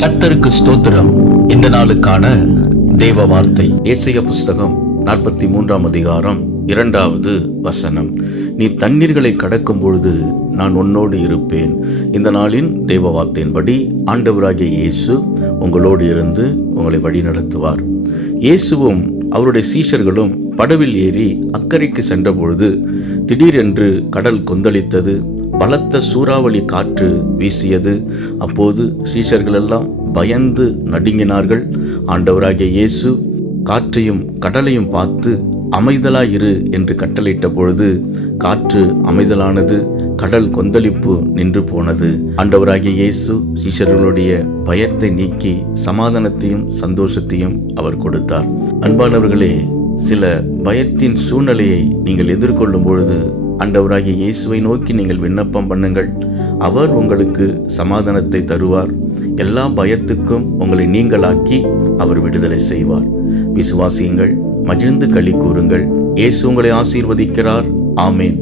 கர்த்தருக்கு ஸ்தோத்திரம். இந்த நாளுக்கான தேவ வார்த்தை ஏசாயா புஸ்தகம் 43 அதிகாரம் 2வது வசனம். நீ தண்ணீர்களை கடக்கும் பொழுது நான் உன்னோடு இருப்பேன். இந்த நாளின் தேவ வார்த்தையின்படி ஆண்டவராகிய இயேசு உங்களோடு இருந்து உங்களை வழி நடத்துவார். இயேசுவும் அவருடைய சீஷர்களும் படவில் ஏறி அக்கறைக்கு சென்ற பொழுது திடீரென்று கடல் கொந்தளித்தது, பலத்த சூறாவளி காற்று வீசியது. அப்போது சீஷர்கள் எல்லாம் பயந்து நடுங்கினார்கள். ஆண்டவராகிய இயேசு காற்றையும் கடலையும் பார்த்து அமைதலாயிரு என்று கட்டளையிட்ட பொழுது காற்று அமைதலானது, கடல் கொந்தளிப்பு நின்று போனது. ஆண்டவராகிய இயேசு சீஷர்களுடைய பயத்தை நீக்கி சமாதானத்தையும் சந்தோஷத்தையும் அவர் கொடுத்தார். அன்பானவர்களே, சில பயத்தின் சூழ்நிலையை நீங்கள் எதிர்கொள்ளும் பொழுது ஆண்டவராகிய இயேசுவை நோக்கி நீங்கள் விண்ணப்பம் பண்ணுங்கள். அவர் உங்களுக்கு சமாதானத்தை தருவார். எல்லா பயத்துக்கும் உங்களை நீங்களாக்கி அவர் விடுதலை செய்வார். விசுவாசியுங்கள், மகிழ்ந்து களி கூறுங்கள். இயேசு உங்களை ஆசீர்வதிக்கிறார். ஆமேன்.